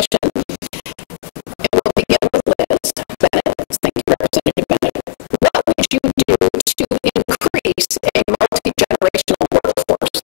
session. And we'll begin with Liz Bennett. Thank you, Representative Bennett. What would you do to increase a multi-generational workforce?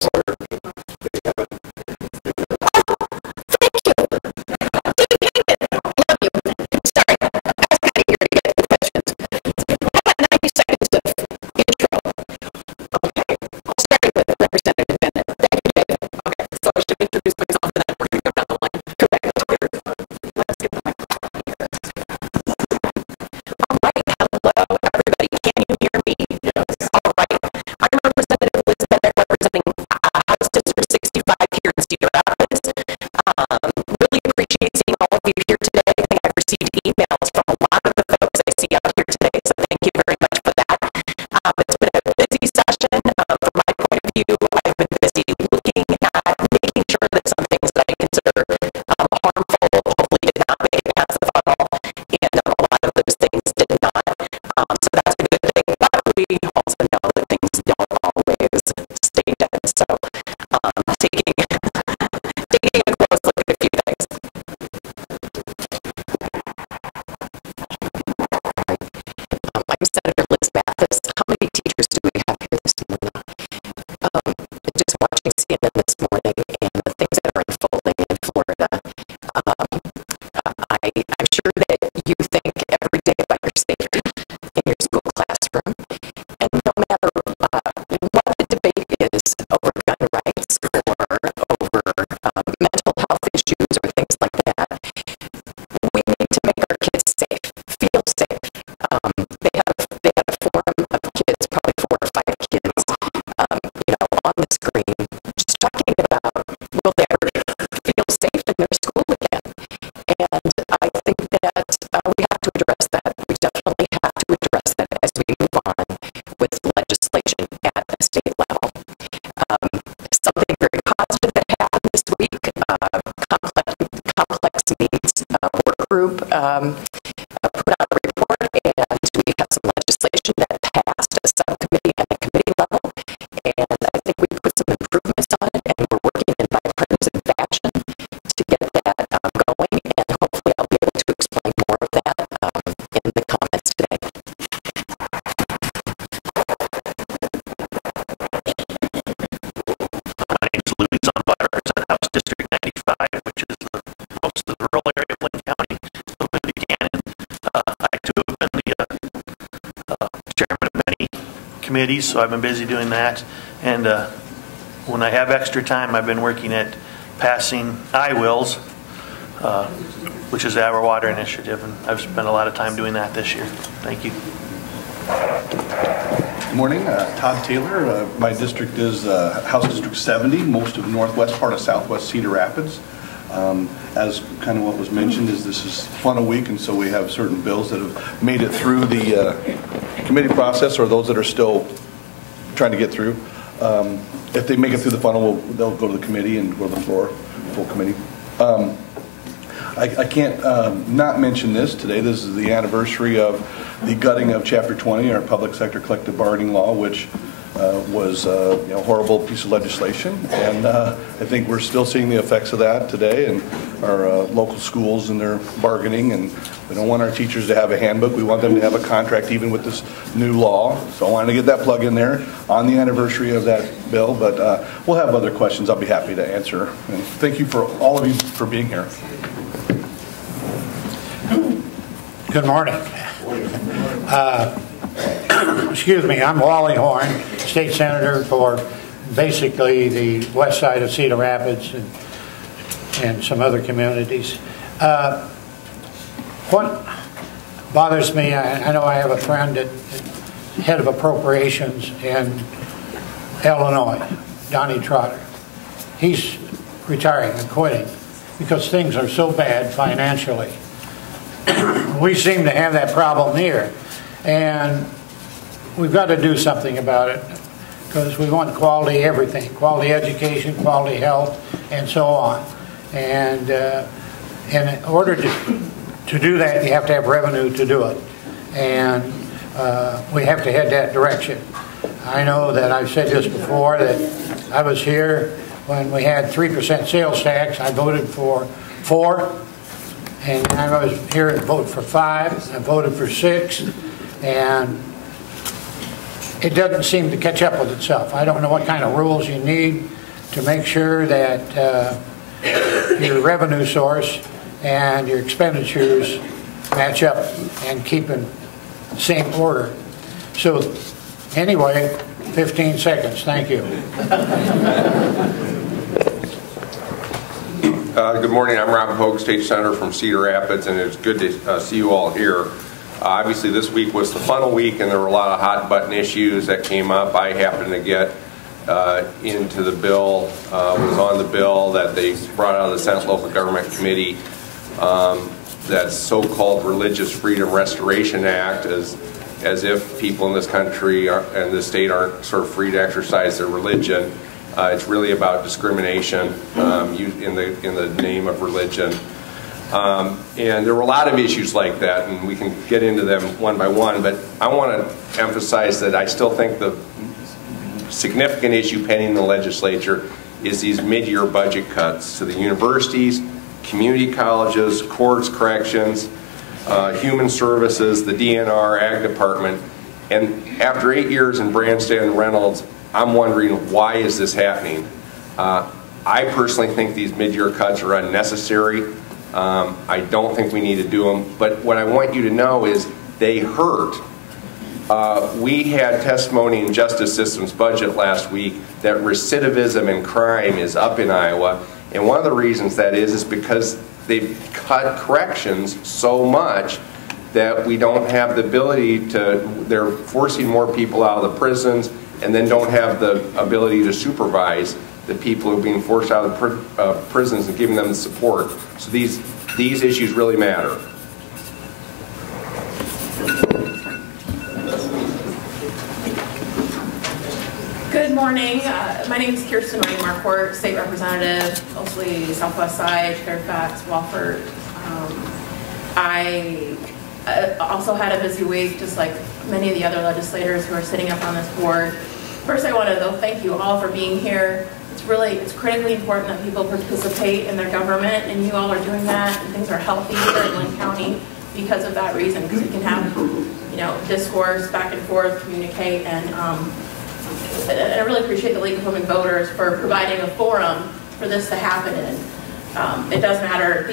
Put out a report, and we have some legislation that passed at a subcommittee and a committee level, and I think we put some improvements on it, and we're working in bipartisan fashion to get that going, and hopefully I'll be able to explain more of that in the comments today. My name is Louis Zunbauer. I represent House District 95, which is most of the rural area of Lynn County. Chairman of many committees, so I've been busy doing that. And when I have extra time, I've been working at passing I-Wills, which is our water initiative, and I've spent a lot of time doing that this year. Thank you. Good morning, Todd Taylor. My district is House District 70, most of the northwest part of southwest Cedar Rapids. As kind of what was mentioned, is this is funnel week, and so we have certain bills that have made it through the committee process, or those that are still trying to get through. If they make it through the funnel, they'll go to the committee and go to the floor, full committee. I can't not mention this today. This is the anniversary of the gutting of Chapter 20, our public sector collective bargaining law, which was a horrible piece of legislation, and I think we're still seeing the effects of that today in our local schools and their bargaining. And we don't want our teachers to have a handbook. We want them to have a contract even with this new law. So I wanted to get that plug in there on the anniversary of that bill, but we'll have other questions I'll be happy to answer. And thank you for all of you for being here. Good morning. Excuse me, I'm Wally Horn, state senator for basically the west side of Cedar Rapids and some other communities. What bothers me, I know I have a friend that head of appropriations in Illinois, Donnie Trotter. He's retiring and quitting because things are so bad financially. We seem to have that problem here, and we've got to do something about it because we want quality everything, quality education, quality health, and so on. And in order to do that, you have to have revenue to do it, and we have to head that direction. I know that I've said this before, that I was here when we had 3% sales tax. I voted for 4, And I was here to vote for 5. I voted for 6, and it doesn't seem to catch up with itself. I don't know what kind of rules you need to make sure that your revenue source and your expenditures match up and keep in the same order. So anyway, 15 seconds. Thank you. Good morning. I'm Rob Hogue, State Senator from Cedar Rapids, and it's good to see you all here. Obviously, this week was the funnel week, and there were a lot of hot button issues that came up. I happened to get into the bill, was on the bill that they brought out of the Senate Local Government Committee, that so-called Religious Freedom Restoration Act, as if people in this country and the state aren't sort of free to exercise their religion. It's really about discrimination in the name of religion. And there were a lot of issues like that, and we can get into them one by one, but I want to emphasize that I still think the significant issue pending in the legislature is these mid-year budget cuts to the universities, community colleges, courts, corrections, human services, the DNR, Ag Department. And after 8 years in Branstad and Reynolds, I'm wondering, why is this happening? I personally think these mid-year cuts are unnecessary. I don't think we need to do them. But what I want you to know is they hurt. We had testimony in Justice System's budget last week that recidivism and crime is up in Iowa. And one of the reasons that is because they've cut corrections so much that we don't have the ability to, they're forcing more people out of the prisons and then don't have the ability to supervise the people who are being forced out of prisons and giving them the support. So these issues really matter. Good morning. My name is Kirsten Marquardt, State Representative, mostly Southwest Side, Fairfax, Wofford. I also had a busy week, just like many of the other legislators who are sitting up on this board. First, I want to thank you all for being here. It's critically important that people participate in their government, and you all are doing that, and things are healthy here in Linn County because of that reason, because we can have, discourse, back and forth, communicate, and I really appreciate the League of Women Voters for providing a forum for this to happen in. It does matter.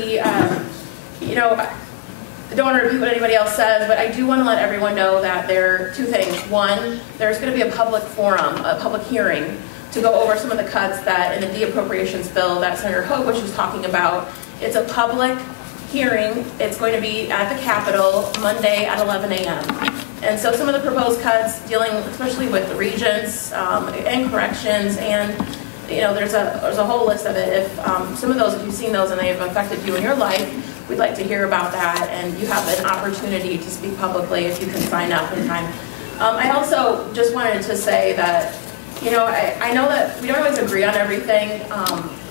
I don't want to repeat what anybody else says, but I do want to let everyone know that there are two things. One, there's going to be a public forum, a public hearing, to go over some of the cuts that in the de-appropriations bill that Senator Hogue was just talking about. It's a public hearing. It's going to be at the Capitol Monday at 11 a.m. And so some of the proposed cuts dealing especially with the regents and corrections, and there's a whole list of it. If some of those, if you've seen those and they have affected you in your life, we'd like to hear about that, and you have an opportunity to speak publicly if you can sign up in time. I also just wanted to say that, I know that we don't always agree on everything,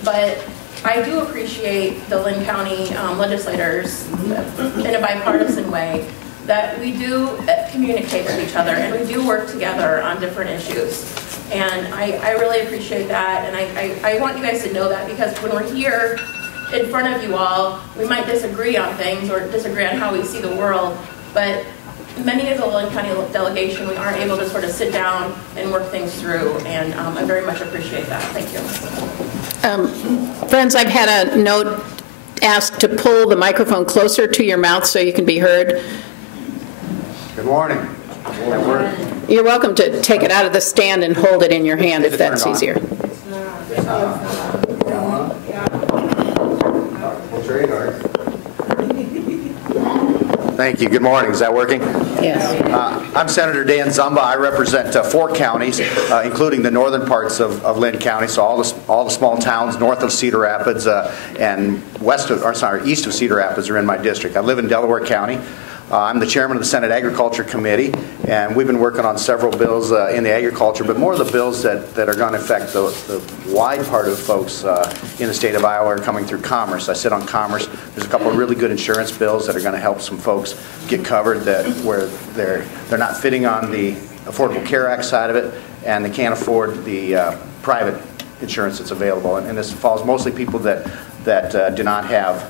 but I do appreciate the Linn County legislators in a bipartisan way, that we do communicate with each other and we do work together on different issues. And I really appreciate that, and I want you guys to know that, because when we're here in front of you all, we might disagree on things or disagree on how we see the world, but many of the Linn County delegation, we aren't able to sort of sit down and work things through, and I very much appreciate that. Thank you. Friends, I've had a note asked to pull the microphone closer to your mouth so you can be heard. Good morning. You're welcome to take it out of the stand and hold it in your hand if that's easier. Thank you. Good morning. Is that working? Yes. I'm Senator Dan Zumba. I represent 4 counties, including the northern parts of Linn County, so all the small towns north of Cedar Rapids and east of Cedar Rapids are in my district. I live in Delaware County. I'm the chairman of the Senate Agriculture Committee, and we've been working on several bills in the agriculture, but more of the bills that are going to affect the wide part of folks in the state of Iowa are coming through Commerce. I sit on Commerce. There's a couple of really good insurance bills that are going to help some folks get covered where they're not fitting on the Affordable Care Act side of it, and they can't afford the private insurance that's available. And this involves mostly people that do not have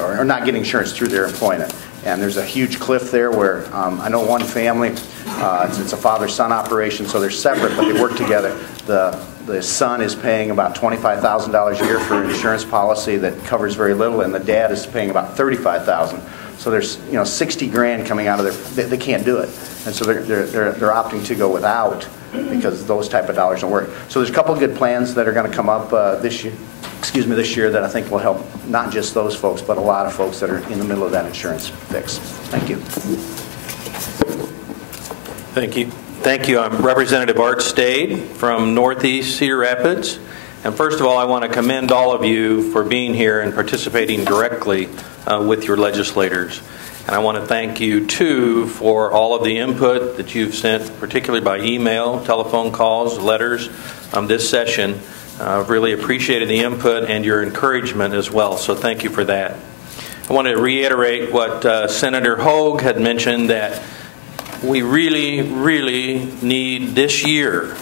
or not getting insurance through their employment. And there's a huge cliff there where I know one family, it's a father-son operation, so they're separate, but they work together. The son is paying about $25,000 a year for an insurance policy that covers very little, and the dad is paying about $35,000. So there's 60 grand coming out of their, they can't do it, and so they're opting to go without because those type of dollars don't work. So there's a couple of good plans that are going to come up this year that I think will help not just those folks, but a lot of folks that are in the middle of that insurance fix. Thank you. Thank you. Thank you. I'm Representative Art Stade from Northeast Cedar Rapids. And first of all, I want to commend all of you for being here and participating directly with your legislators. And I want to thank you, too, for all of the input that you've sent, particularly by email, telephone calls, letters, this session. I've really appreciated the input and your encouragement as well, so thank you for that. I want to reiterate what Senator Hogue had mentioned, that we really, really need this year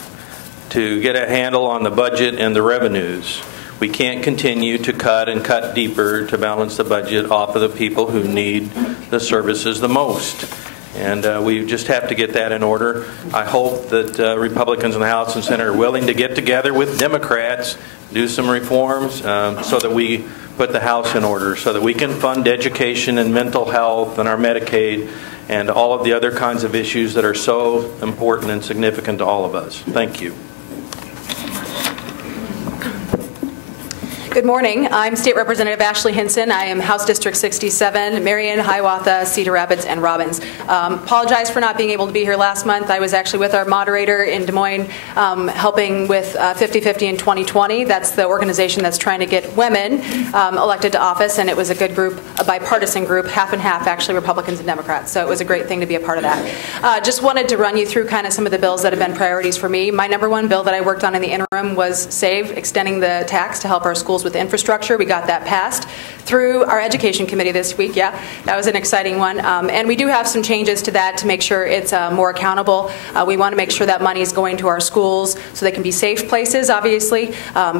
to get a handle on the budget and the revenues. We can't continue to cut and cut deeper to balance the budget off of the people who need the services the most. And we just have to get that in order. I hope that Republicans in the House and Senate are willing to get together with Democrats, do some reforms so that we put the House in order, so that we can fund education and mental health and our Medicaid and all of the other kinds of issues that are so important and significant to all of us. Thank you. Good morning. I'm State Representative Ashley Hinson. I am House District 67, Marion, Hiawatha, Cedar Rapids, and Robbins. Apologize for not being able to be here last month. I was actually with our moderator in Des Moines helping with 50-50 in 2020. That's the organization that's trying to get women elected to office, and it was a good group, a bipartisan group, half and half, actually, Republicans and Democrats. So it was a great thing to be a part of that. Just wanted to run you through kind of some of the bills that have been priorities for me. My number one bill that I worked on in the interim was SAVE, extending the tax to help our schools with infrastructure. We got that passed through our education committee this week. Yeah, that was an exciting one. And we do have some changes to that to make sure it's more accountable. We want to make sure that money is going to our schools so they can be safe places, obviously,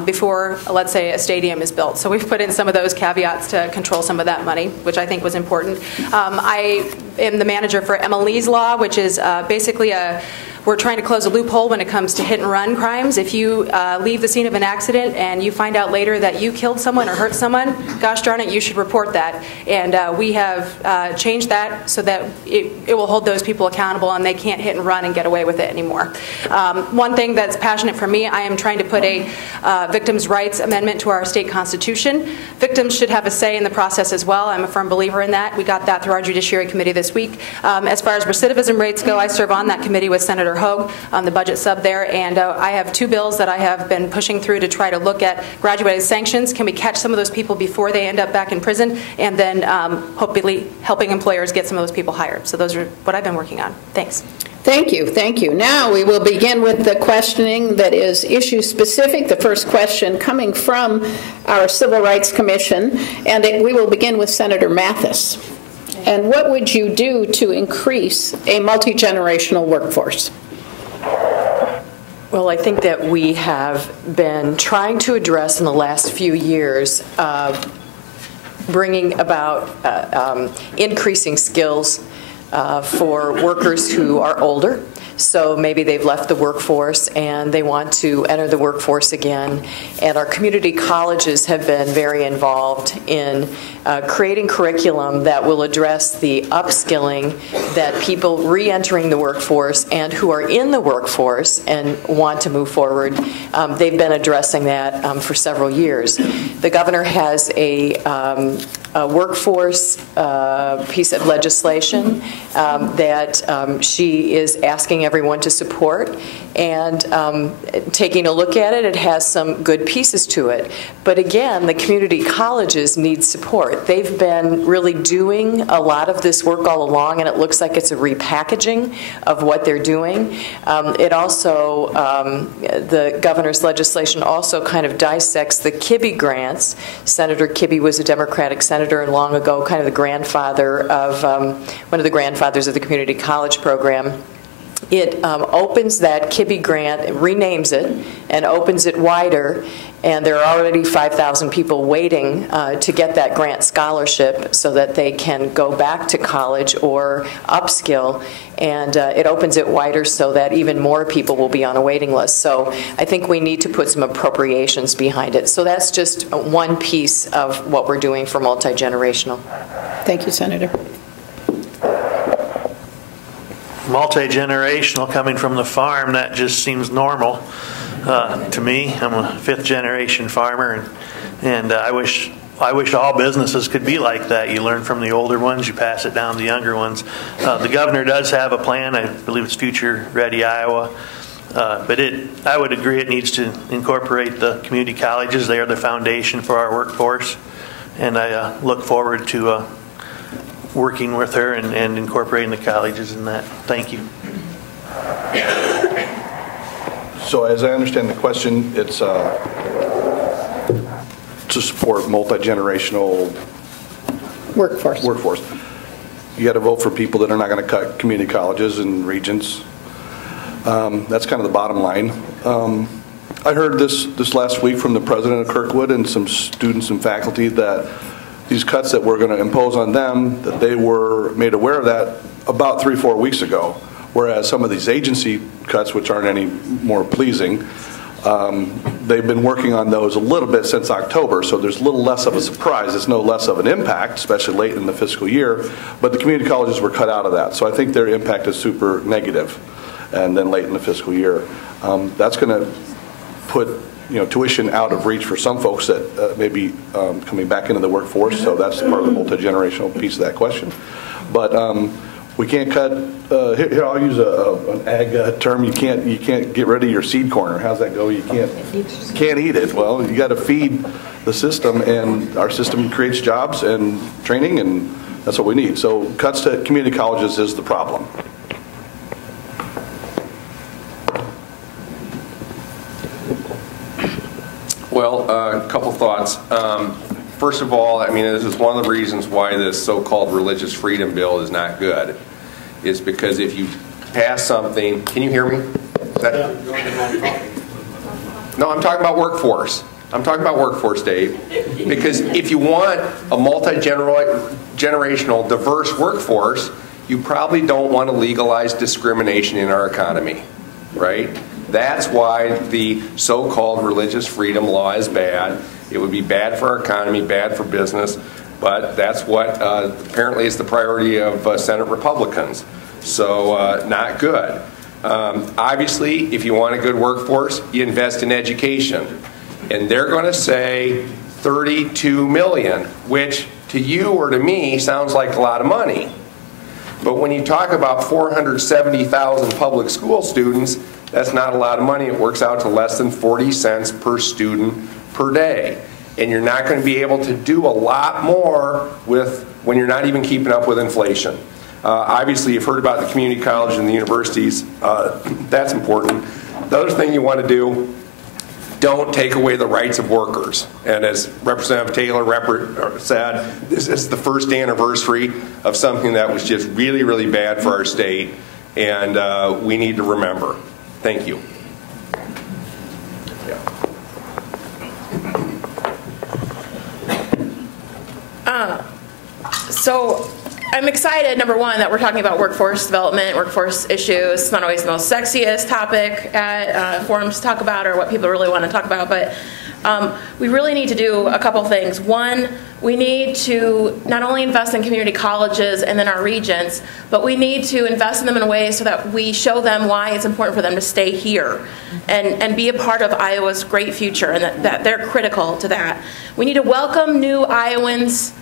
before, let's say, a stadium is built. So we've put in some of those caveats to control some of that money, which I think was important. I am the manager for Emma Lee's Law, which is basically we're trying to close a loophole when it comes to hit and run crimes. If you leave the scene of an accident and you find out later that you killed someone or hurt someone, gosh darn it, you should report that. And we have changed that so that it will hold those people accountable and they can't hit and run and get away with it anymore. One thing that's passionate for me, I am trying to put a victims' rights amendment to our state constitution. Victims should have a say in the process as well. I'm a firm believer in that. We got that through our Judiciary Committee this week. As far as recidivism rates go, I serve on that committee with Senator Hogue on the budget sub there, and I have two bills that I have been pushing through to try to look at graduated sanctions. Can we catch some of those people before they end up back in prison, and then hopefully helping employers get some of those people hired. So those are what I've been working on. Thanks. Thank you. Thank you. Now we will begin with the questioning that is issue specific. The first question coming from our Civil Rights Commission, and we will begin with Senator Mathis. And what would you do to increase a multi-generational workforce? Well, I think that we have been trying to address in the last few years bringing about increasing skills for workers who are older. So maybe they've left the workforce and they want to enter the workforce again. And our community colleges have been very involved in creating curriculum that will address the upskilling that people re-entering the workforce and who are in the workforce and want to move forward. They've been addressing that for several years. The governor has a workforce piece of legislation that she is asking everyone to support, and taking a look at it, it has some good pieces to it. But again, the community colleges need support. They've been really doing a lot of this work all along, and it looks like it's a repackaging of what they're doing. It also, the governor's legislation also kind of dissects the Kibbe grants. Senator Kibbe was a Democratic senator and long ago kind of the grandfather of, one of the grandfathers of the community college program. it opens that KIBI grant, renames it, and opens it wider. And there are already 5,000 people waiting to get that grant scholarship so that they can go back to college or upskill. And it opens it wider so that even more people will be on a waiting list. So I think we need to put some appropriations behind it. So that's just one piece of what we're doing for multi-generational. Thank you, Senator. Multi-generational, coming from the farm, that just seems normal to me. I'm a fifth-generation farmer, and I wish all businesses could be like that. You learn from the older ones, you pass it down to the younger ones. The governor does have a plan. I believe it's Future Ready Iowa. But I would agree it needs to incorporate the community colleges. They are the foundation for our workforce, and I look forward to working with her and incorporating the colleges in that. Thank you. So as I understand the question, it's to support multi-generational workforce. You got to vote for people that are not going to cut community colleges and regents. That's kind of the bottom line. I heard this last week from the president of Kirkwood and some students and faculty that these cuts that we're going to impose on them, that they were made aware of that about 3-4 weeks ago, whereas some of these agency cuts, which aren't any more pleasing, they've been working on those a little bit since October, so there's a little less of a surprise. It's no less of an impact, especially late in the fiscal year, but the community colleges were cut out of that, so I think their impact is super negative, and then late in the fiscal year. That's going to put tuition out of reach for some folks that may be coming back into the workforce, so that's part of the multi-generational piece of that question. But we can't cut, here I'll use an ag term, you can't get rid of your seed corner. How's that go? You can't eat it. Well, you got to feed the system, and our system creates jobs and training, and that's what we need. So cuts to community colleges is the problem. Well, a couple thoughts. First of all, I mean, this is one of the reasons why this so-called religious freedom bill is not good, is because if you pass something, can you hear me? No, I'm talking about workforce. I'm talking about workforce, Dave. Because if you want a multi-generational, diverse workforce, you probably don't want to legalize discrimination in our economy, right? That's why the so-called religious freedom law is bad. It would be bad for our economy, bad for business, but that's what apparently is the priority of Senate Republicans. So not good. Obviously, if you want a good workforce, you invest in education. And they're going to say $32 million, which to you or to me sounds like a lot of money. But when you talk about 470,000 public school students, that's not a lot of money. It works out to less than 40 cents per student per day. And you're not going to be able to do a lot more when you're not even keeping up with inflation. Obviously, you've heard about the community college and the universities. That's important. The other thing you want to do, don't take away the rights of workers. And as Representative Taylor said, this is the first anniversary of something that was just really, really bad for our state, and we need to remember. Thank you. So I'm excited, number one, that we're talking about workforce development, workforce issues. It's not always the most sexiest topic at forums to talk about or what people really want to talk about, but we really need to do a couple things. One, we need to not only invest in community colleges and then our regents, but we need to invest in them in a way so that we show them why it's important for them to stay here and be a part of Iowa's great future, and that they're critical to that. We need to welcome new Iowans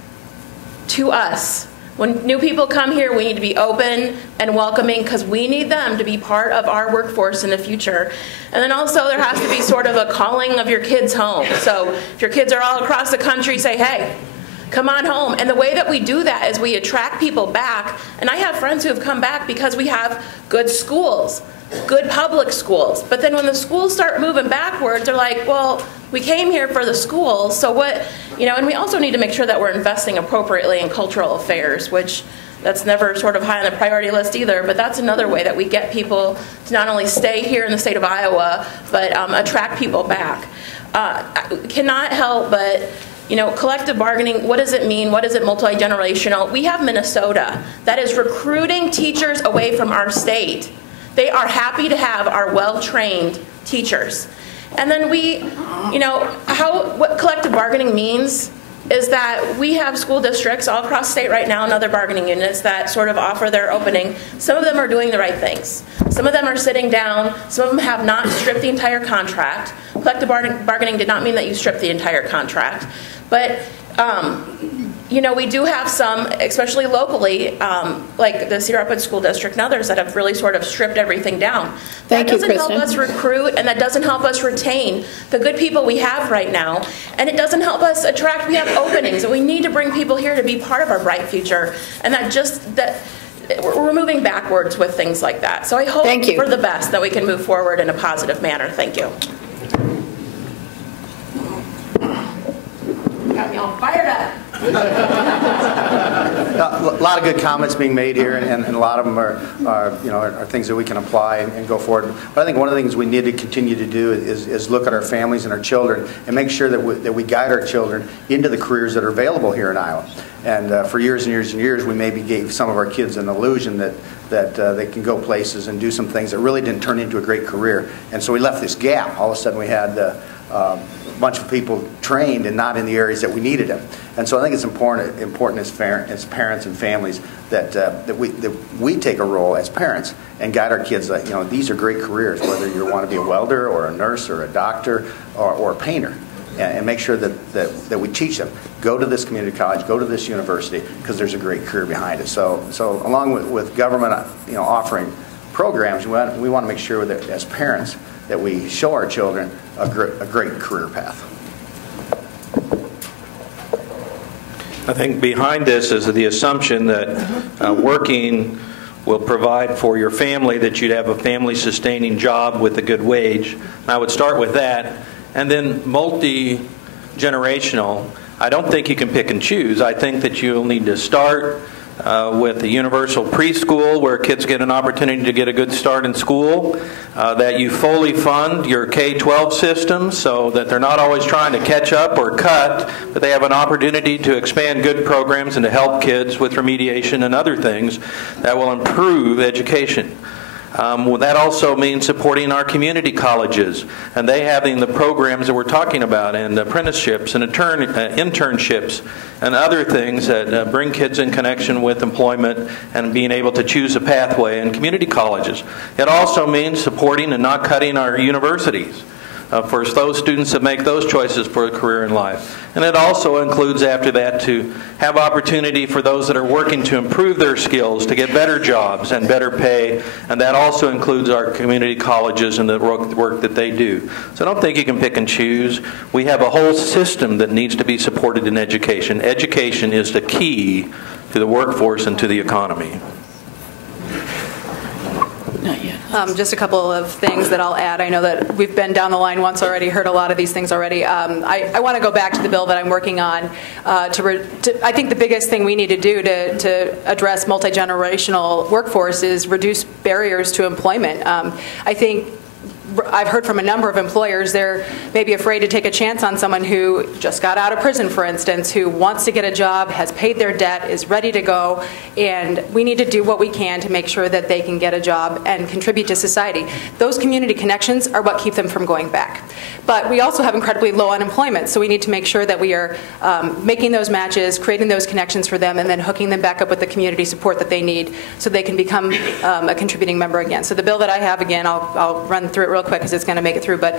to us. When new people come here, we need to be open and welcoming because we need them to be part of our workforce in the future. And then also there has to be sort of a calling of your kids home. So if your kids are all across the country, say, hey, come on home. And the way that we do that is we attract people back. And I have friends who have come back because we have good schools, good public schools. But then when the schools start moving backwards, they're like, well, We came here for the schools, so what, and we also need to make sure that we're investing appropriately in cultural affairs, which that's never sort of high on the priority list either, but that's another way that we get people to not only stay here in the state of Iowa, but attract people back. Cannot help but, collective bargaining, what does it mean? What is it multi-generational? We have Minnesota that is recruiting teachers away from our state. They are happy to have our well-trained teachers. And then what collective bargaining means is that we have school districts all across the state right now and other bargaining units that sort of offer their opening. Some of them are doing the right things. Some of them are sitting down. Some of them have not stripped the entire contract. Collective bargaining did not mean that you stripped the entire contract. But, we do have some, especially locally, like the Cedar Rapids School District and others that have really sort of stripped everything down. That doesn't help us recruit, and that doesn't help us retain the good people we have right now. And it doesn't help us attract, we have openings, and we need to bring people here to be part of our bright future. And we're moving backwards with things like that. So I hope for the best that we can move forward in a positive manner. Thank you. Got me all fired up. A lot of good comments being made here, and a lot of them are things that we can apply and go forward. But I think one of the things we need to continue to do is look at our families and our children and make sure that we guide our children into the careers that are available here in Iowa. And for years and years and years, we maybe gave some of our kids an illusion that they can go places and do some things that really didn't turn into a great career. And so we left this gap. All of a sudden we had a bunch of people trained and not in the areas that we needed them. And so I think it's important as parents and families that we take a role as parents and guide our kids that these are great careers, whether you want to be a welder or a nurse or a doctor or a painter, and make sure that we teach them. Go to this community college, go to this university, because there's a great career behind it. So along with government offering programs, we want to make sure that as parents that we show our children a great career path. I think behind this is the assumption that working will provide for your family, that you'd have a family-sustaining job with a good wage. And I would start with that. And then multi-generational, I don't think you can pick and choose. I think that you'll need to start with the universal preschool, where kids get an opportunity to get a good start in school, that you fully fund your K-12 system so that they're not always trying to catch up or cut, but they have an opportunity to expand good programs and to help kids with remediation and other things that will improve education. That also means supporting our community colleges, and they having the programs that we're talking about, and apprenticeships and internships and other things that bring kids in connection with employment and being able to choose a pathway in community colleges. It also means supporting and not cutting our universities for those students that make those choices for a career in life. And it also includes, after that, to have opportunity for those that are working to improve their skills, to get better jobs and better pay, and that also includes our community colleges and the work that they do. So I don't think you can pick and choose. We have a whole system that needs to be supported in education. Education is the key to the workforce and to the economy. Not yet. Just a couple of things that I'll add. I know that we've been down the line once already, heard a lot of these things already. I want to go back to the bill that I'm working on. I think the biggest thing we need to do to address multi-generational workforce is reduce barriers to employment. I think I've heard from a number of employers they're maybe afraid to take a chance on someone who just got out of prison, for instance, who wants to get a job, has paid their debt, is ready to go, and we need to do what we can to make sure that they can get a job and contribute to society. Those community connections are what keep them from going back. But we also have incredibly low unemployment, so we need to make sure that we are making those matches, creating those connections for them, and then hooking them back up with the community support that they need so they can become a contributing member again. So the bill that I have, again, I'll run through it real quick because it's going to make it through, but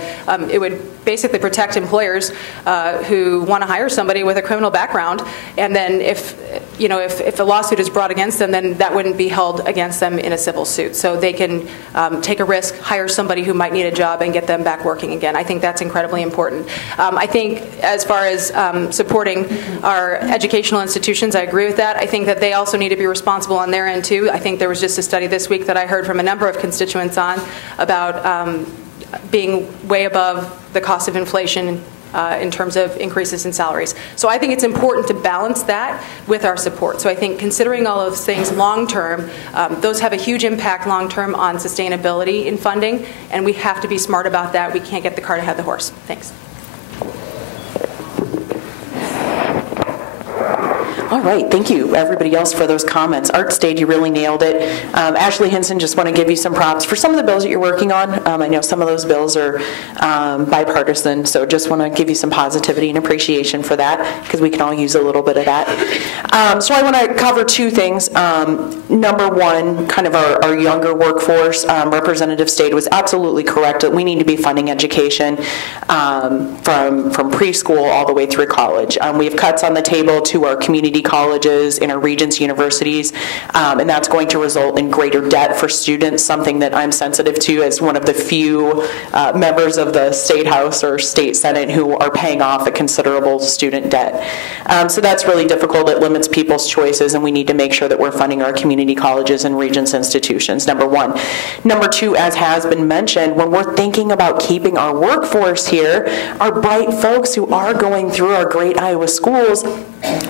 it would basically protect employers who want to hire somebody with a criminal background, and then if a lawsuit is brought against them, then that wouldn't be held against them in a civil suit. So they can take a risk, hire somebody who might need a job, and get them back working again. I think that's incredibly important. I think as far as supporting our educational institutions, I agree with that. I think that they also need to be responsible on their end too. I think there was just a study this week that I heard from a number of constituents on about being way above the cost of inflation in terms of increases in salaries. So I think it's important to balance that with our support. So I think considering all of those things long-term, those have a huge impact long-term on sustainability in funding, and we have to be smart about that. We can't get the cart ahead of the horse. Thanks. All right, thank you, everybody else, for those comments. Art State, you really nailed it. Ashley Hinson, just want to give you some props for some of the bills that you're working on. I know some of those bills are bipartisan, so just want to give you some positivity and appreciation for that, because we can all use a little bit of that. So I want to cover two things. Number one, kind of our younger workforce. Representative State was absolutely correct that we need to be funding education from preschool all the way through college. We have cuts on the table to our community colleges and our Regents universities, and that's going to result in greater debt for students, something that I'm sensitive to as one of the few members of the State House or State Senate who are paying off a considerable student debt. So that's really difficult. It limits people's choices, and we need to make sure that we're funding our community colleges and Regents institutions, number one. Number two, as has been mentioned, when we're thinking about keeping our workforce here, our bright folks who are going through our great Iowa schools,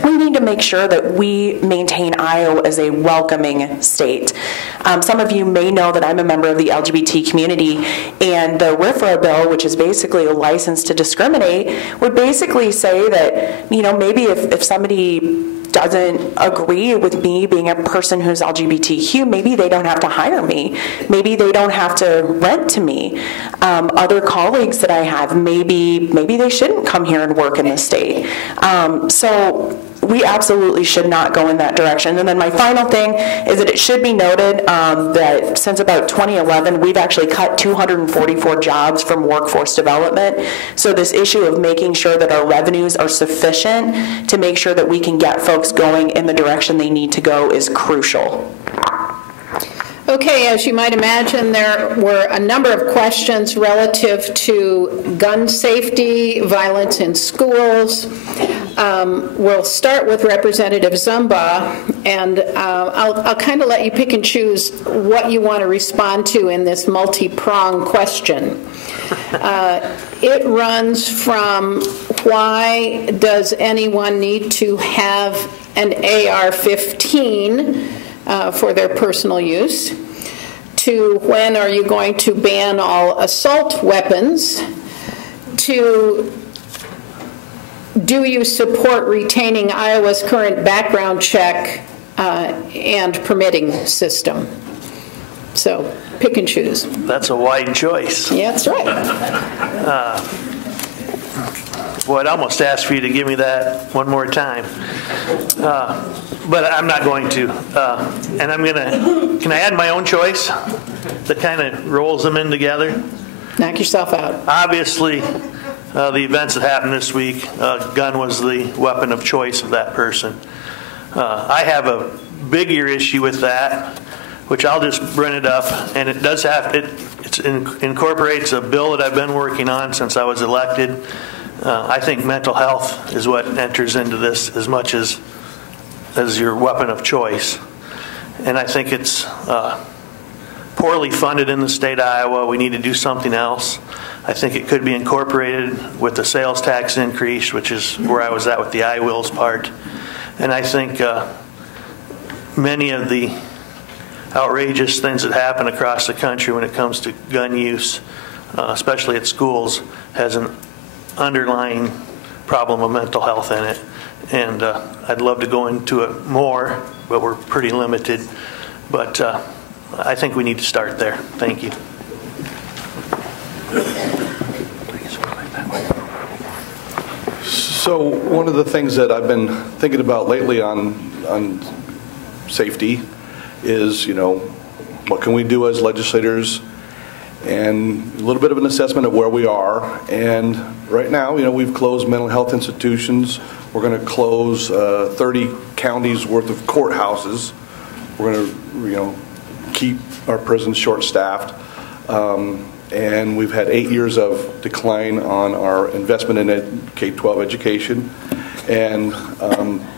we need to make sure that we maintain Iowa as a welcoming state. Some of you may know that I'm a member of the LGBT community, and the RFRA bill, which is basically a license to discriminate, would basically say that, you know, maybe if somebody doesn't agree with me being a person who's LGBTQ, maybe they don't have to hire me. Maybe they don't have to rent to me. Other colleagues that I have, maybe they shouldn't come here and work in the state. So we absolutely should not go in that direction. And then my final thing is that it should be noted that since about 2011, we've actually cut 244 jobs from workforce development. So this issue of making sure that our revenues are sufficient to make sure that we can get folks going in the direction they need to go is crucial. Okay, as you might imagine, there were a number of questions relative to gun safety, violence in schools. We'll start with Representative Zumba, and I'll kind of let you pick and choose what you want to respond to in this multi-pronged question. It runs from why does anyone need to have an AR-15 for their personal use, to when are you going to ban all assault weapons, to do you support retaining Iowa's current background check and permitting system? So pick and choose. That's a wide choice. Yeah, that's right. Boy, I'd almost ask for you to give me that one more time. But I'm not going to. And I'm going to, can I add my own choice that kind of rolls them in together? Knock yourself out. Obviously, the events that happened this week, gun was the weapon of choice of that person. I have a bigger issue with that, which I'll just bring it up, and it does have, it incorporates a bill that I've been working on since I was elected. I think mental health is what enters into this as much as your weapon of choice. And I think it's poorly funded in the state of Iowa. We need to do something else. I think it could be incorporated with the sales tax increase, which is where I was at with the I-Wills part. And I think many of the outrageous things that happen across the country when it comes to gun use, especially at schools, has an underlying problem of mental health in it. And I'd love to go into it more, but we're pretty limited. But I think we need to start there. Thank you. So one of the things that I've been thinking about lately on safety is, you know, what can we do as legislators, and a little bit of an assessment of where we are. And right now, you know, we've closed mental health institutions. We're going to close 30 counties worth of courthouses. We're going to, you know, keep our prisons short-staffed. And we've had 8 years of decline on our investment in K-12 education. And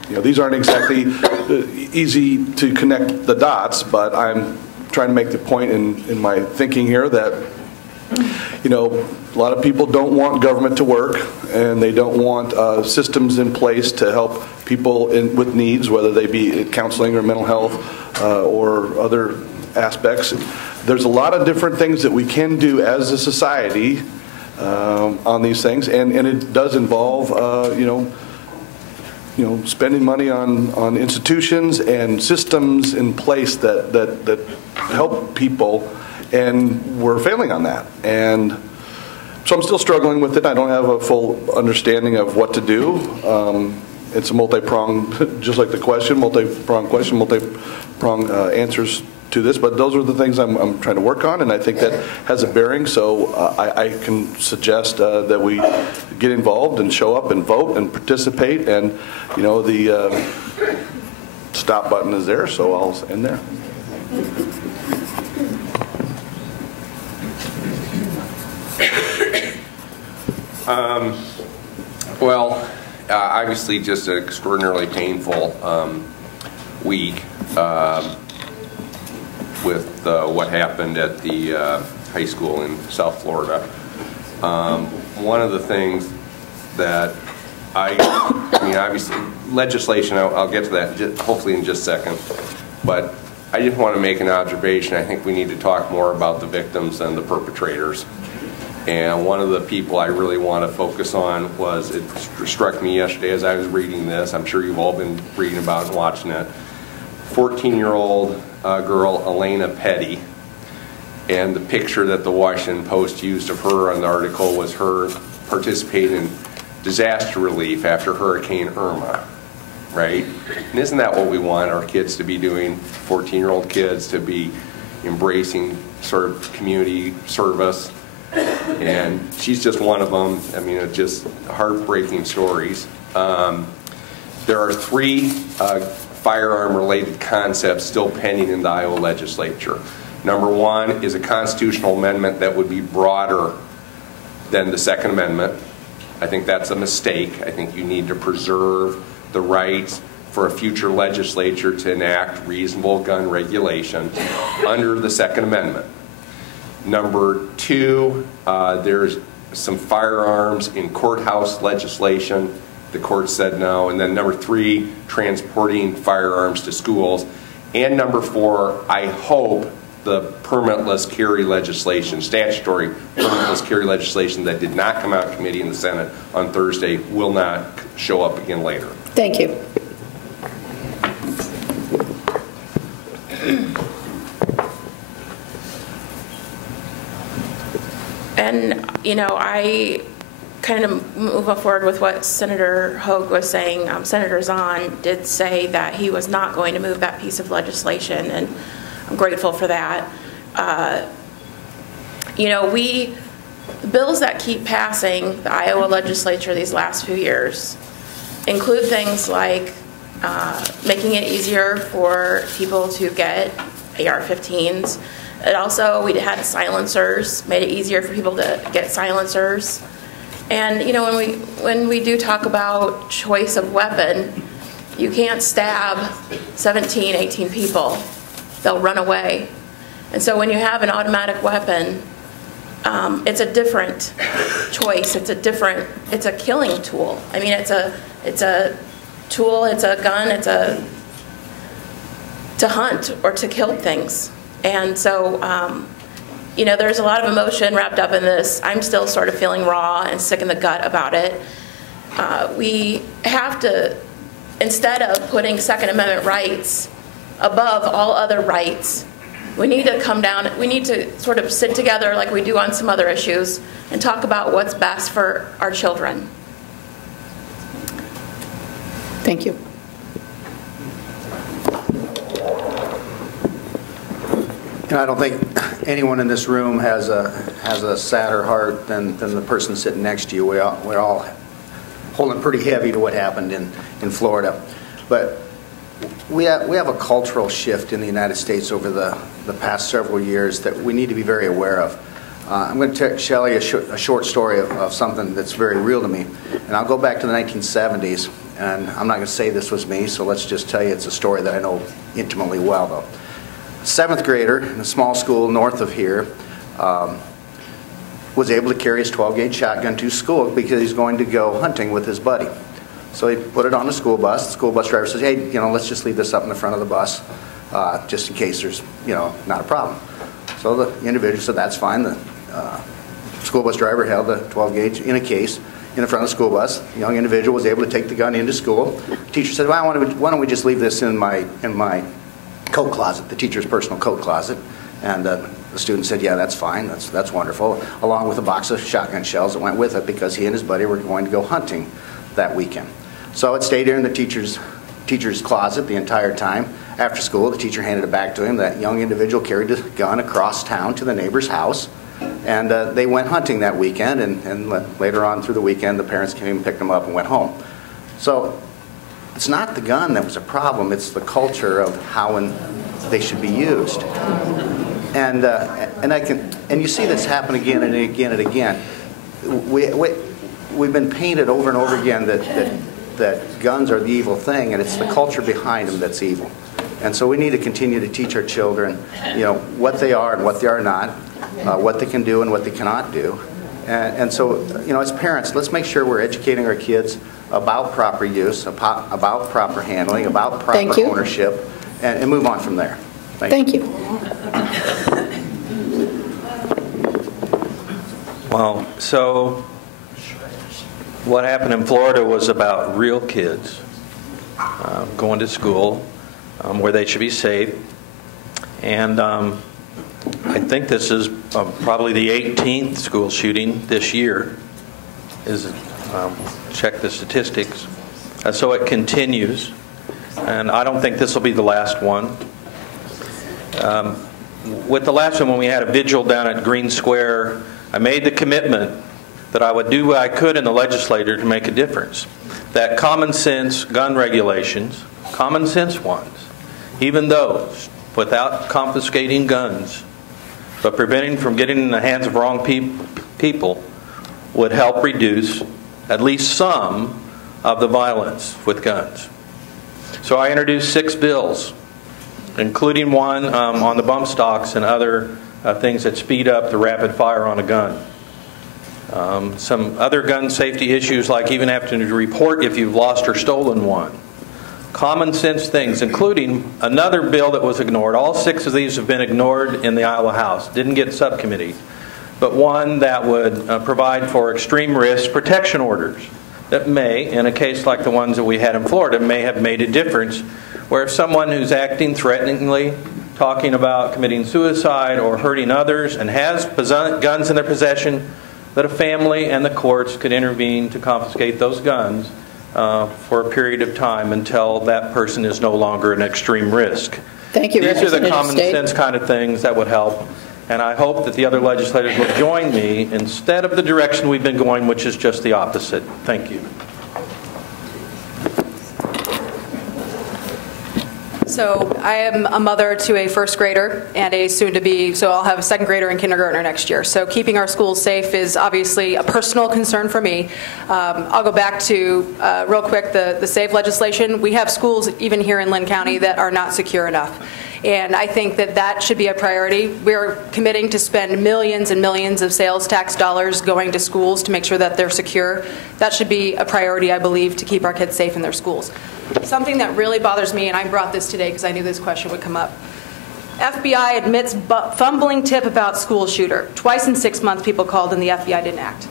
you know, these aren't exactly easy to connect the dots, but I'm trying to make the point in my thinking here that, you you know, a lot of people don't want government to work, and they don't want systems in place to help people with needs, whether they be counseling or mental health or other aspects. There's a lot of different things that we can do as a society on these things, and it does involve, you know, spending money on institutions and systems in place that help people, and we're failing on that. And so I'm still struggling with it. I don't have a full understanding of what to do. It's a multi-pronged, just like the question, multi-pronged question, multi-pronged answers to this, but those are the things I'm trying to work on, and I think that has a bearing. So I can suggest that we get involved and show up and vote and participate, and you know, the stop button is there, so I'll end there. Well, obviously just an extraordinarily painful week with what happened at the high school in South Florida. One of the things that I mean, obviously, legislation, I'll get to that hopefully in just a second, but I just want to make an observation. I think we need to talk more about the victims and the perpetrators. And one of the people I really want to focus on was, it struck me yesterday as I was reading this, I'm sure you've all been reading about and watching it, 14-year-old girl, Elena Petty, and the picture that the Washington Post used of her on the article was her participating in disaster relief after Hurricane Irma, right? And isn't that what we want our kids to be doing, 14-year-old kids to be embracing sort of community service? And she's just one of them. I mean, it's just heartbreaking stories. There are 3 firearm-related concepts still pending in the Iowa legislature. Number 1 is a constitutional amendment that would be broader than the Second Amendment. I think that's a mistake. I think you need to preserve the rights for a future legislature to enact reasonable gun regulation under the Second Amendment. Number 2, there's some firearms in courthouse legislation. The court said no. And then number 3, transporting firearms to schools. And number 4, I hope the permitless carry legislation, statutory permitless carry legislation that did not come out of committee in the Senate on Thursday, will not show up again later. Thank you. And, you know, I kind of move forward with what Senator Hogue was saying. Senator Zahn did say that he was not going to move that piece of legislation, and I'm grateful for that. You know, the bills that keep passing the Iowa legislature these last few years include things like making it easier for people to get AR-15s. It also, we had silencers, made it easier for people to get silencers. And you know, when we do talk about choice of weapon, you can't stab 17, 18 people. They'll run away. And so when you have an automatic weapon, it's a different choice. It's a killing tool. I mean, it's a tool, it's a gun, to hunt or to kill things. And so, you know, there's a lot of emotion wrapped up in this. I'm still sort of feeling raw and sick in the gut about it. We have to, instead of putting Second Amendment rights above all other rights, we need to come down, we need to sort of sit together like we do on some other issues and talk about what's best for our children. Thank you. I don't think anyone in this room has a sadder heart than the person sitting next to you. We're all holding pretty heavy to what happened in Florida. But we have a cultural shift in the United States over the past several years that we need to be very aware of. I'm going to tell you a short story of something that's very real to me. And I'll go back to the 1970s, and I'm not going to say this was me, so let's just tell you it's a story that I know intimately well, though. 7th grader in a small school north of here was able to carry his 12-gauge shotgun to school because he's going to go hunting with his buddy. So he put it on the school bus. The school bus driver says, hey, let's just leave this up in the front of the bus just in case there's, not a problem. So the individual said, that's fine. The school bus driver held the 12-gauge in a case in the front of the school bus. The young individual was able to take the gun into school. The teacher said, well, why don't we just leave this in my coat closet, the teacher's personal coat closet. And the student said, yeah, that's fine, that's wonderful, along with a box of shotgun shells that went with it because he and his buddy were going to go hunting that weekend. So it stayed here in the teacher's closet the entire time. After school, the teacher handed it back to him. That young individual carried the gun across town to the neighbor's house, and they went hunting that weekend, and later on through the weekend, the parents came and picked them up and went home. So it's not the gun that was a problem, it's the culture of how they should be used. And you see this happen again and again and again. We've been painted over and over again that guns are the evil thing, and it's the culture behind them that's evil. And so we need to continue to teach our children, what they are and what they are not, what they can do and what they cannot do. And so, as parents, let's make sure we're educating our kids about proper use, about proper handling, about proper ownership, and move on from there. Thank you. Well, so what happened in Florida was about real kids going to school where they should be safe. And I think this is probably the 18th school shooting this year. Check the statistics. So it continues. And I don't think this will be the last one. With the last one, when we had a vigil down at Green Square, I made the commitment that I would do what I could in the legislature to make a difference. That common sense gun regulations, common sense ones, even those without confiscating guns, but preventing from getting in the hands of wrong people, would help reduce at least some of the violence with guns. So I introduced 6 bills, including one on the bump stocks and other things that speed up the rapid fire on a gun. Some other gun safety issues, like even having to report if you've lost or stolen one. Common sense things, including another bill that was ignored. All 6 of these have been ignored in the Iowa House. Didn't get subcommittee. But one that would provide for extreme risk protection orders that may, in a case like the ones that we had in Florida, may have made a difference, where if someone who's acting threateningly, talking about committing suicide or hurting others, and has guns in their possession, that a family and the courts could intervene to confiscate those guns for a period of time until that person is no longer an extreme risk. Thank you, These are the common State. sense kind of things that would help. And I hope that the other legislators will join me instead of the direction we've been going, which is just the opposite. Thank you. So I am a mother to a first grader and a soon-to-be, so I'll have a second grader and kindergartner next year. So keeping our schools safe is obviously a personal concern for me. I'll go back to, real quick, the SAVE legislation. We have schools, even here in Lynn County, that are not secure enough. And I think that should be a priority. We're committing to spend millions and millions of sales tax dollars going to schools to make sure that they're secure. That should be a priority, I believe, to keep our kids safe in their schools. Something that really bothers me, and I brought this today because I knew this question would come up. FBI admits fumbling tip about school shooter. Twice in 6 months people called and the FBI didn't act.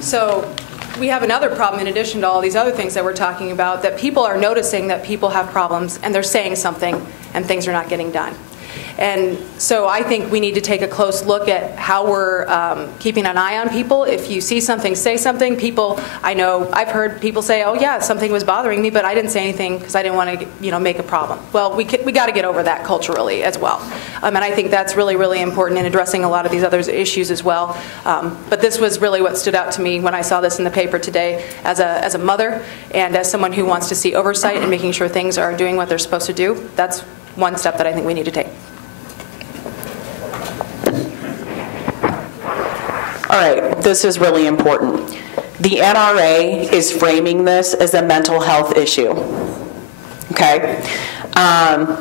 So we have another problem in addition to all these other things that we're talking about, that people are noticing that people have problems and they're saying something and things are not getting done. And so I think we need to take a close look at how we're keeping an eye on people. If you see something, say something. People, I know, I've heard people say, oh yeah, something was bothering me, but I didn't say anything because I didn't want to, make a problem. Well, we got to get over that culturally as well. And I think that's really, really important in addressing a lot of these other issues as well. But this was really what stood out to me when I saw this in the paper today as a mother and as someone who wants to see oversight and making sure things are doing what they're supposed to do. That's one step that I think we need to take. All right, this is really important. The NRA is framing this as a mental health issue. Okay?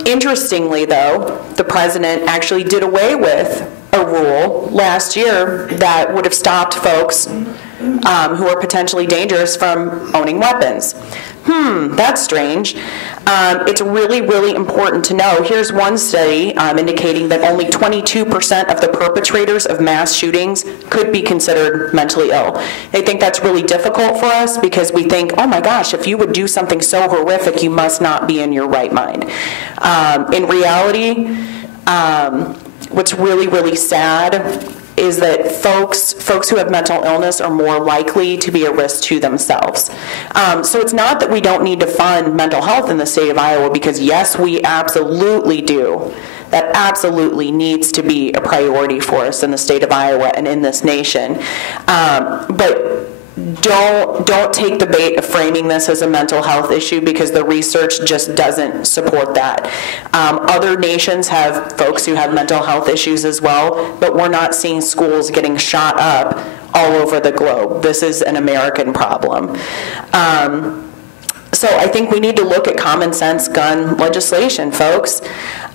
Interestingly, though, the president actually did away with a rule last year that would have stopped folks who are potentially dangerous from owning weapons. That's strange. It's really, really important to know. Here's one study indicating that only 22% of the perpetrators of mass shootings could be considered mentally ill. They think that's really difficult for us because we think, oh my gosh, if you would do something so horrific, you must not be in your right mind. In reality, what's really, really sad is that folks who have mental illness are more likely to be a risk to themselves. So it's not that we don't need to fund mental health in the state of Iowa, because yes, we absolutely do. That absolutely needs to be a priority for us in the state of Iowa and in this nation. But don't take the bait of framing this as a mental health issue, because the research just doesn't support that. Other nations have folks who have mental health issues as well, but we're not seeing schools getting shot up all over the globe. This is an American problem. So I think we need to look at common sense gun legislation, folks.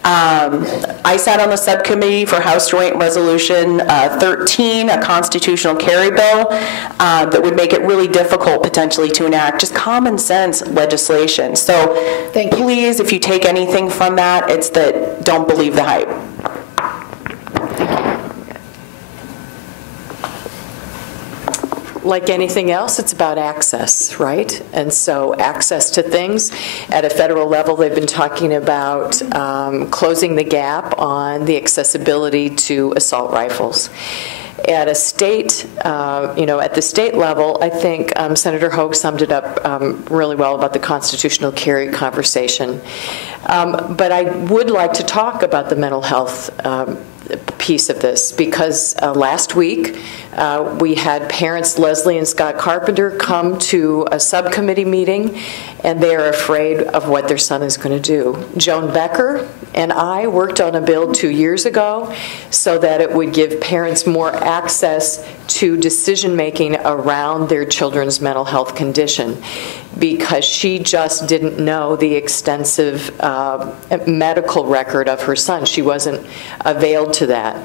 I sat on the subcommittee for House Joint Resolution 13, a constitutional carry bill that would make it really difficult potentially to enact just common sense legislation. So please, if you take anything from that, it's that don't believe the hype. Like anything else, it's about access, right? And so access to things. At a federal level, they've been talking about closing the gap on the accessibility to assault rifles. At a state, at the state level, I think Senator Hogue summed it up really well about the constitutional carry conversation. But I would like to talk about the mental health piece of this, because last week we had parents Leslie and Scott Carpenter come to a subcommittee meeting, and they are afraid of what their son is going to do. Joan Becker and I worked on a bill 2 years ago so that it would give parents more access to decision-making around their children's mental health condition, because she just didn't know the extensive medical record of her son. She wasn't availed to that.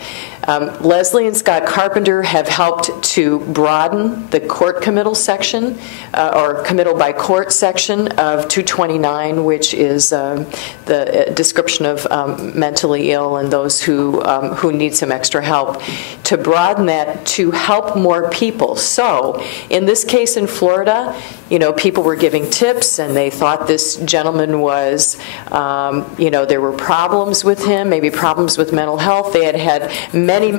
Leslie and Scott Carpenter have helped to broaden the court committal section, or committal by court section of 229, which is the description of mentally ill and those who need some extra help, to broaden that to help more people. So in this case in Florida, people were giving tips, and they thought this gentleman was, there were problems with him, maybe problems with mental health. They had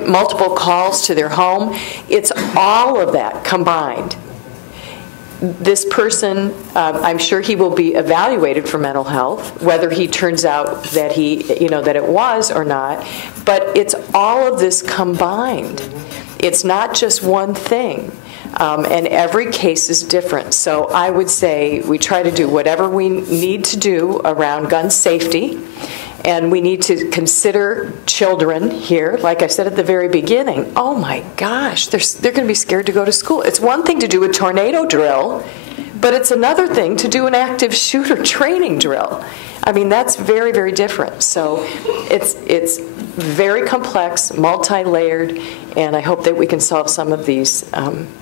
multiple calls to their home. It's all of that combined. This person, I'm sure he will be evaluated for mental health, whether he turns out that that it was or not. But it's all of this combined. It's not just one thing. And every case is different. So I would say we try to do whatever we need to do around gun safety. And we need to consider children here. Like I said at the very beginning, oh my gosh, they're going to be scared to go to school. It's one thing to do a tornado drill, but it's another thing to do an active shooter training drill. I mean, that's very, very different. So it's very complex, multi-layered, and I hope that we can solve some of these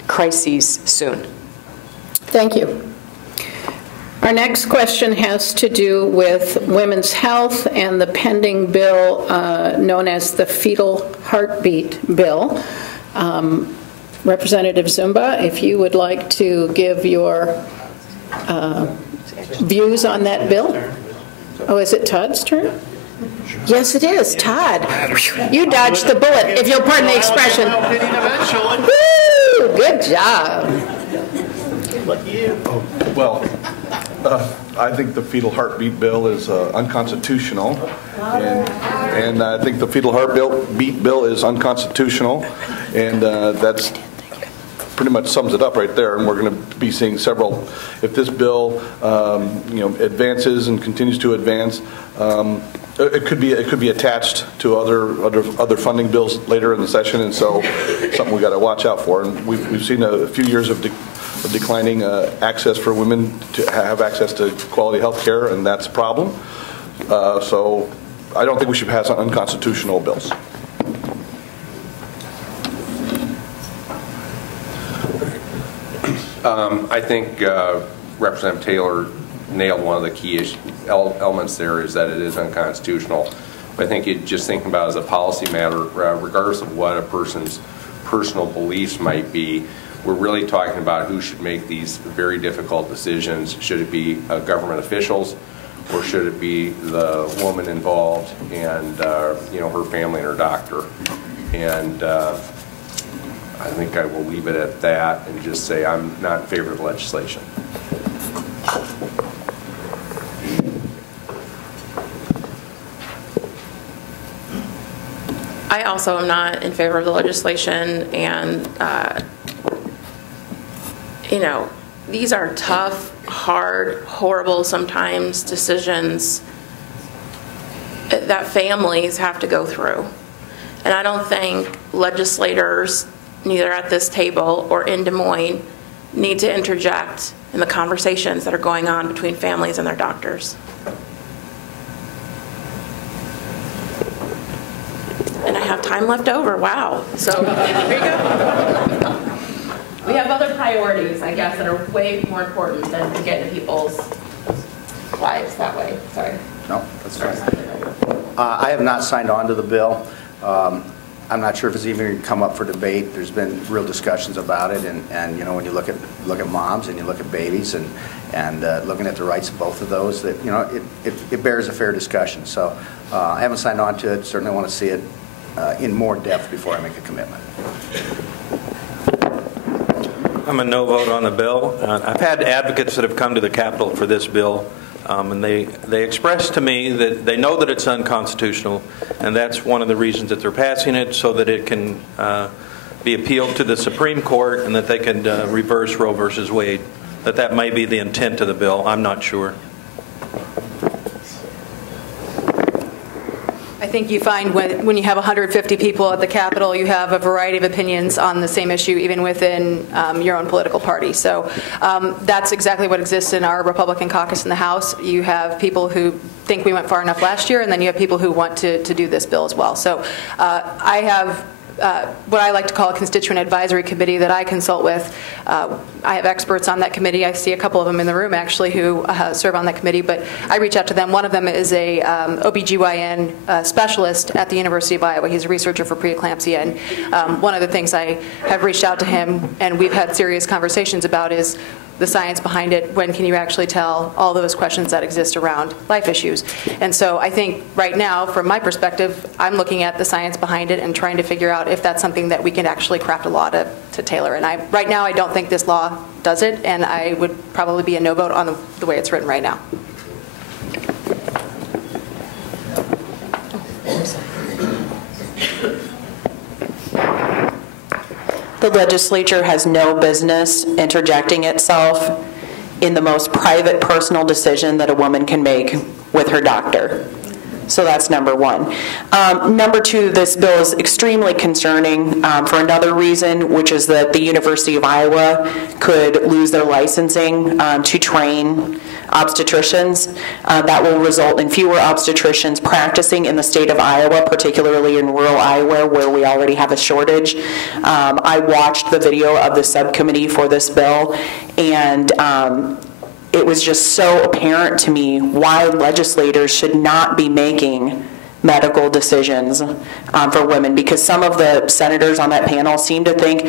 crises soon. Thank you. Our next question has to do with women's health and the pending bill known as the Fetal Heartbeat Bill. Representative Zumba, if you would like to give your views on that bill. Oh, is it Todd's turn? Yes, it is. Todd, you dodged the bullet, if you'll pardon the expression. Woo! Good job. Well, I think the fetal heartbeat bill is unconstitutional, and I think the fetal heartbeat bill is unconstitutional, and that's pretty much sums it up right there. And we're going to be seeing several. If this bill, advances and continues to advance, it could be attached to other funding bills later in the session, and so something we got to watch out for. And we've seen a few years of declining access for women to have access to quality health care, and that's a problem. So I don't think we should pass on unconstitutional bills. I think Representative Taylor nailed one of the key elements there, is that it is unconstitutional. But I think just thinking about it as a policy matter, regardless of what a person's personal beliefs might be, we're really talking about who should make these very difficult decisions. Should it be government officials, or should it be the woman involved and her family and her doctor? And I think I will leave it at that and just say I'm not in favor of the legislation. I also am not in favor of the legislation, and these are tough, hard, horrible sometimes decisions that families have to go through. And I don't think legislators, neither at this table or in Des Moines, need to interject in the conversations that are going on between families and their doctors. And I have time left over. Wow. So here you go. We have other priorities, I guess, that are way more important than to get into people's lives that way. Sorry. No, that's fine. I have not signed on to the bill. I'm not sure if it's even going to come up for debate. There's been real discussions about it, and when you look at moms and you look at babies and looking at the rights of both of those, that it bears a fair discussion. So I haven't signed on to it. Certainly want to see it in more depth before I make a commitment. I'm a no vote on the bill. I've had advocates that have come to the Capitol for this bill, and they expressed to me that they know that it's unconstitutional, and that's one of the reasons that they're passing it, so that it can be appealed to the Supreme Court and that they can reverse Roe versus Wade. That may be the intent of the bill. I'm not sure. I think you find when you have 150 people at the Capitol, you have a variety of opinions on the same issue, even within your own political party. So that's exactly what exists in our Republican caucus in the House. You have people who think we went far enough last year, and then you have people who want to do this bill as well. So I have what I like to call a constituent advisory committee that I consult with. I have experts on that committee. I see a couple of them in the room, actually, who serve on that committee, but I reach out to them. One of them is a OBGYN specialist at the University of Iowa. He's a researcher for preeclampsia, and one of the things I have reached out to him, and we've had serious conversations about, is the science behind it. When can you actually tell? All those questions that exist around life issues. And so I think right now, from my perspective, I'm looking at the science behind it and trying to figure out if that's something that we can actually craft a law to tailor. And right now, I don't think this law does it, and I would probably be a no vote on the way it's written right now. The legislature has no business interjecting itself in the most private, personal decision that a woman can make with her doctor. So that's number one. Number two, this bill is extremely concerning for another reason, which is that the University of Iowa could lose their licensing to train obstetricians. That will result in fewer obstetricians practicing in the state of Iowa, particularly in rural Iowa, where we already have a shortage. I watched the video of the subcommittee for this bill, and it was just so apparent to me why legislators should not be making medical decisions for women, because some of the senators on that panel seem to think,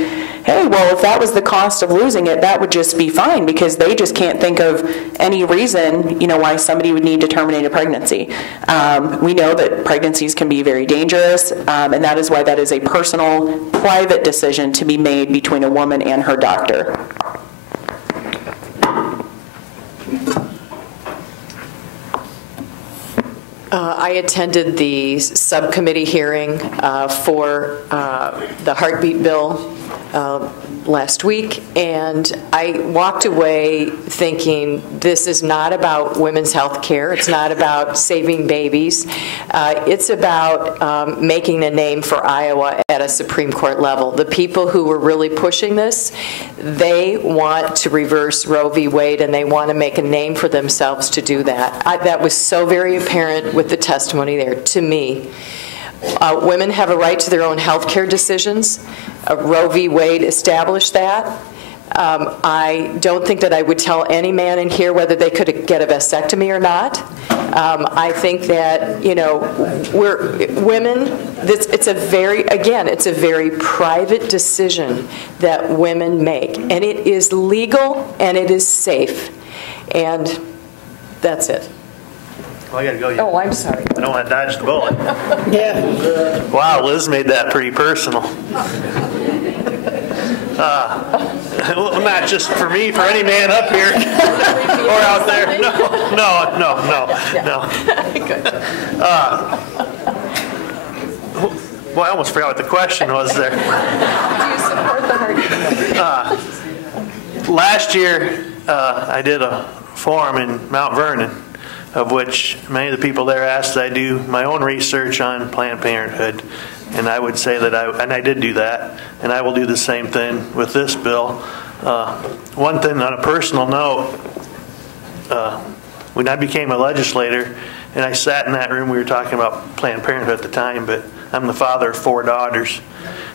hey, well, if that was the cost of losing it, that would just be fine, because they just can't think of any reason, why somebody would need to terminate a pregnancy. We know that pregnancies can be very dangerous, and that is why that is a personal, private decision to be made between a woman and her doctor. I attended the subcommittee hearing for the heartbeat bill last week, and I walked away thinking this is not about women's health care. It's not about saving babies. It's about making a name for Iowa at a Supreme Court level. The people who were really pushing this, they want to reverse Roe v. Wade, and they want to make a name for themselves to do that. That was so very apparent with the testimony there to me. Women have a right to their own health care decisions. Roe v. Wade established that. I don't think that I would tell any man in here whether they could get a vasectomy or not. I think that, you know, we're women, it's a very private decision that women make, and it is legal and it is safe, and that's it. Well, I got to go. Oh, I'm sorry. I don't want to dodge the bullet. Yeah. Wow, Liz made that pretty personal. Well, not just for me, for any man up here or out there. No. Well, I almost forgot what the question was there. Do you support the heart? Last year, I did a forum in Mount Vernon, of which many of the people there asked that I do my own research on Planned Parenthood. And I would say that I did do that, and I will do the same thing with this bill. One thing on a personal note, when I became a legislator, and I sat in that room, we were talking about Planned Parenthood at the time, but I'm the father of 4 daughters,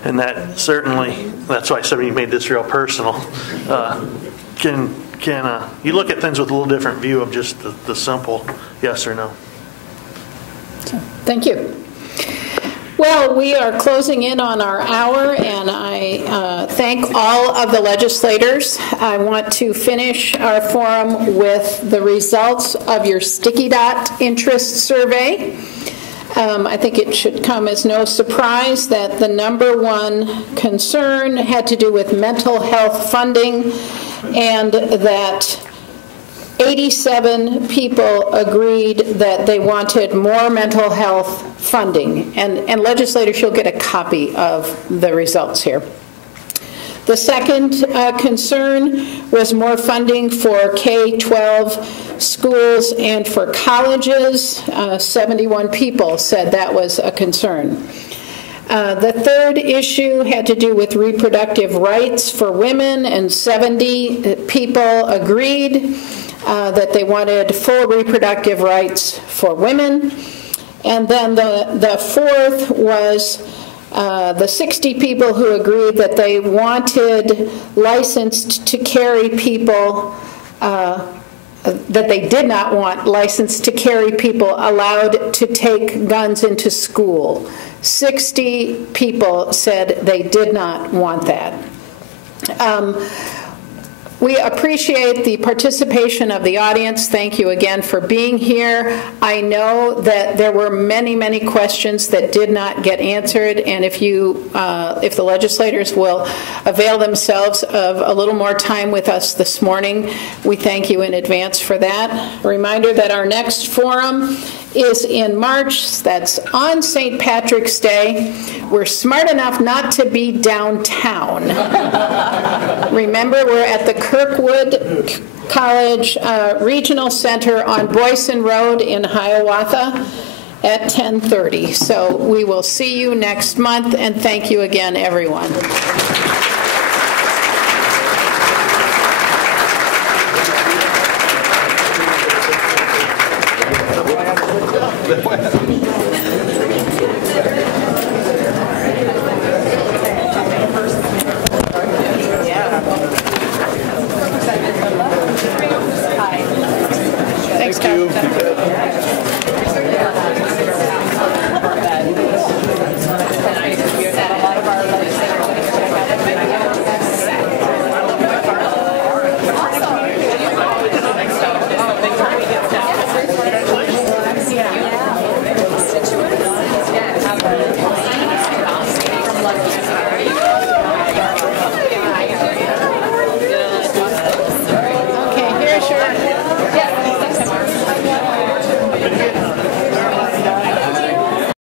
and that certainly, that's why somebody made this real personal. You look at things with a little different view of just the simple yes or no. Thank you. Well, we are closing in on our hour, and I thank all of the legislators. I want to finish our forum with the results of your Sticky Dot interest survey. I think it should come as no surprise that the #1 concern had to do with mental health funding, and that 87 people agreed that they wanted more mental health funding. And legislators, you'll get a copy of the results here. The second concern was more funding for K-12 schools and for colleges. 71 people said that was a concern. The third issue had to do with reproductive rights for women, and 70 people agreed that they wanted full reproductive rights for women. And then the fourth was the 60 people who agreed that they wanted licensed to carry people, that they did not want licensed to carry people allowed to take guns into school. 60 people said they did not want that. We appreciate the participation of the audience. Thank you again for being here. I know that there were many, many questions that did not get answered, and if the legislators will avail themselves of a little more time with us this morning, we thank you in advance for that. A reminder that our next forum is in March. That's on St. Patrick's Day. We're smart enough not to be downtown. Remember, we're at the Kirkwood College Regional Center on Boyson Road in Hiawatha at 10:30. So we will see you next month, and thank you again, everyone. What happened?